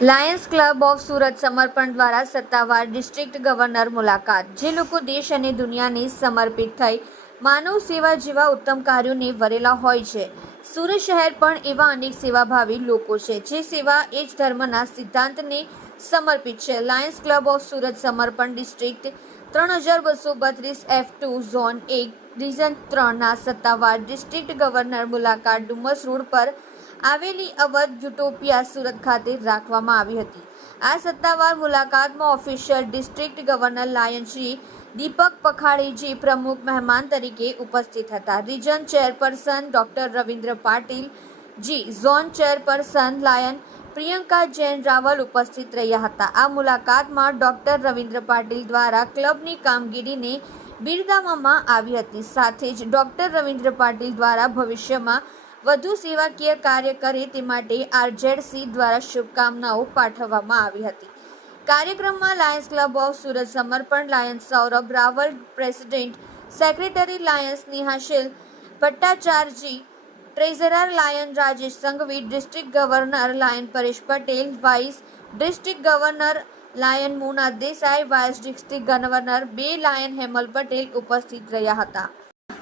Lions club of Surat સમર્પણ દ્વારા સત્તાવાર ડિસ્ટ્રિક્ટ ગવર્નર મુલાકાત, જે લોકો દેશ અને દુનિયાને સમર્પિત થઈ માનવ સેવા જેવા ઉત્તમ કાર્યોને વરેલા હોય છે. સુરત શહેર પણ એવા અનેક સેવાભાવી લોકો છે, જે સેવા એ જ ધર્મના સિદ્ધાંતને સમર્પિત છે. લાયન્સ ક્લબ ઓફ સુરત સમર્પણ ડિસ્ટ્રિક્ટ ત્રણ હજાર બસો બત્રીસ એફ ટુ ઝોન એક રીઝન ત્રણના સત્તાવાર ડિસ્ટ્રિક્ટ ગવર્નર મુલાકાત ડુમસ રોડ પર આવેલી અવધ યુટોપિયા સુરત ખાતે રાખવામાં આવી હતી. આ સત્તાવાર મુલાકાતમાં official district governor lion Deepak Pakhadiji પ્રમુખ મહેમાન તરીકે ઉપસ્થિત હતા. Region chairperson doctor Ravindra Patil ji, zone chairperson lion Priyanka Jain Raval ઉપસ્થિત રહ્યા હતા. આ મુલાકાતમાં ડોક્ટર રવિન્દ્ર પાટીલ દ્વારા ક્લબની કામગીરીને બિરદાવવામાં આવી હતી. સાથે જ ડોક્ટર રવિન્દ્ર પાટીલ દ્વારા ભવિષ્યમાં વધુ સેવાકીય કાર્ય કરે તે માટે આરજેડસી દ્વારા શુભકામનાઓ પાઠવવામાં આવી હતી. કાર્યક્રમમાં Lions club of Surat Samarpan lions Saurabh Raval, president secretary lions Nihashil Bhattacharyaji, treasurer lion Rajesh Sanghvi, district governor lion Paresh Patel, vice district governor lion Muna Desai, vice district governor બે lion Hemal Patel ઉપસ્થિત રહ્યા હતા.